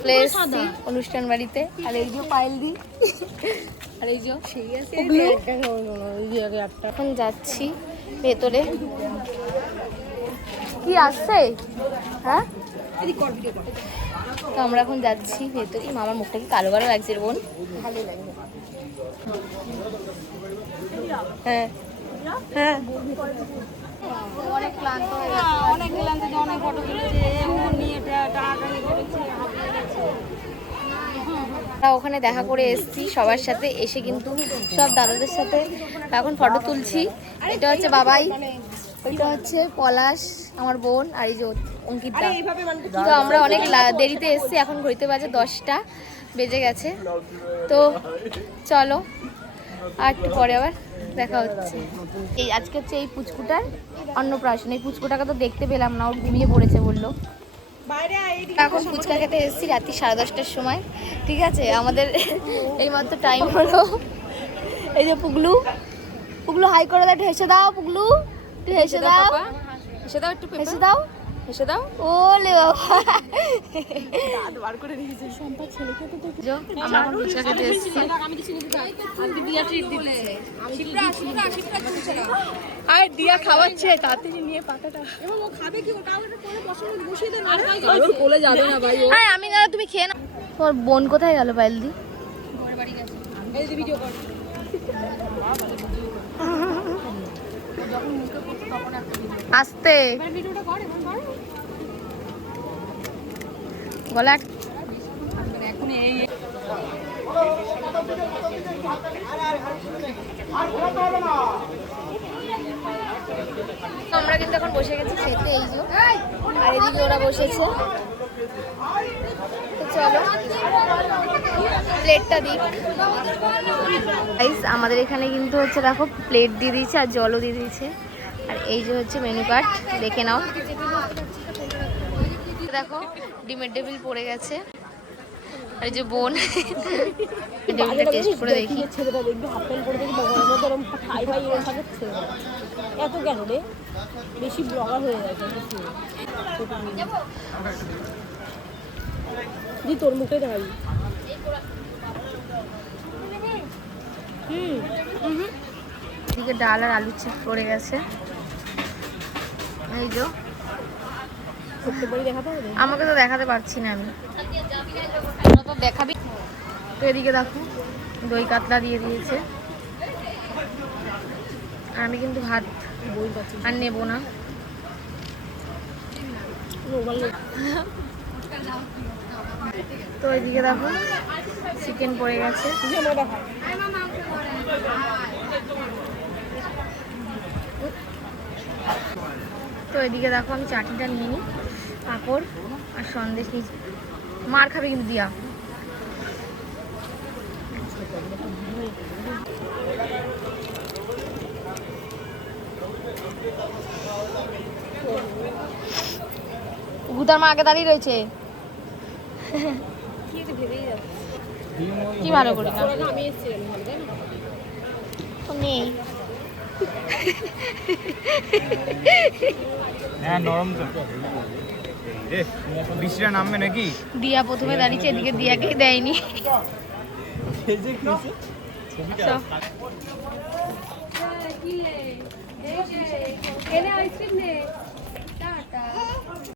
চলে এসেছি অনুষ্ঠান বাড়িতে। আর এই যে পায়েল দি, আর এই যে এখন যাচ্ছি ভেতরে। কি আসছে? হ্যাঁ, তো আমরা এখন যাচ্ছি ভেতরে। মামার মুখটা কি কালো কালো লাগছে বোন? ভালোই লাগছে। হ্যাঁ হ্যাঁ, অনেক ক্লান্ত হয়ে গেছে, অনেক ক্লান্ত, অনেক ফটো তুলেছে, নিয়ে টানাটানি করেছে। ওখানে দেখা করে এসেছি সবার সাথে, এসে কিন্তু সব দাদাদের সাথে এখন ফটো তুলছি। এটা হচ্ছে বাবাই, এটা হচ্ছে পলাশ আমার বোন, আর এই যে অঙ্কিতা। তো আমরা অনেক দেরিতে এসেছি, এখন ঘড়িতে বাজে 10টা বেজে গেছে। তো চলো আর একটু পরে আবার দেখা হচ্ছে। এই আজকে হচ্ছে এই পুচকুটার অন্নপ্রাশন। এই পুচকুটাকে তো দেখতে পেলাম না, ও ঘুমিয়ে পড়েছে বললো। এখন ফুচকা খেতে এসেছি রাত্রি 10:30টার সময়। ঠিক আছে, আমাদের এইমাত্র টাইম হলো। এই যে পুগলু, পুগলু হাই করে দাও, একটু হেসে দাও। পুগলু একটু হেসে দাও, হেসে দাও, একটু হেসে দাও, হেসে দাও। ওলে বাবা, দাঁত বার করে রেখেছে সম্পা ছেলেকে। তো দেখো আমরা এখন ফুচকা খেতে এসেছি। আমি কিছু নিতে চাই, আমি দিয়া ট্রিট দিতেছে। আমি শিবরা তুলছে না, আয় দিয়া খাওয়াচ্ছে তাড়াতাড়ি নিয়ে পাতাটা। এবং ও খাবে কি? ও কাউকে কোলে বসিয়ে দেন, আর ওর কোলে যাবে না ভাই। আয় আমি না, তুমি খেয়ে না। তোর বোন কোথায় গেল পাইলদি? ওর বাড়ি গেছে। এই যে ভিডিও কর, যখন মুখে করতে তখন একটা ভিডিও আসতে। এবার ভিডিওটা কর, এখন কর গলা এখন। এই আমরা কিন্তু এখন বসে গেছি খেতে। এই যে আর এদিকে ওরা বসেছে। তো চলো প্লেটটা দিই। আমাদের এখানে কিন্তু হচ্ছে দেখো প্লেট দিয়ে দিয়েছে আর জলও দিয়ে দিয়েছে। আর এই যে হচ্ছে মেনু কার্ড, দেখে নাও। দেখো ডিমের টেবিল পড়ে গেছে। আর এই যে বোন টেবিলটা টেস্ট করে দেখি। ছেলেটা দেখবি হাফ প্যান্ট পরে দেখি বগলের মধ্যে এরকম খাই ভাই এরকম থাকছে। এত কেন রে, বেশি ব্লগার হয়ে গেছে দি, তোর মুখে দেখাবি। এদিকে ডাল আর আলুর চিপ পড়ে গেছে। এই যে আমাকে তো দেখাতে পারছি না, আমি তো দেখাবি। তো এদিকে দেখো দই কাতলা দিয়ে দিয়েছে। আর আমি কিন্তু ভাত আর নেবো না। তো এদিকে দেখো চিকেন পড়ে গেছে। তো এদিকে দেখো আমি চাটনিটা নিয়ে নিই, পাঁপড় আর সন্দেশ নিয়েছি। মার খাবে কিন্তু দিয়া। গুতার মা আগে দাঁড়িয়ে রয়েছে। কি ভালো করি না নেই। নরম তো বৃষ্টিটা নামবে নাকি? দিয়া প্রথমে দাঁড়িয়েছে, এদিকে দিয়াকে দেয়নি। আইসক্রিম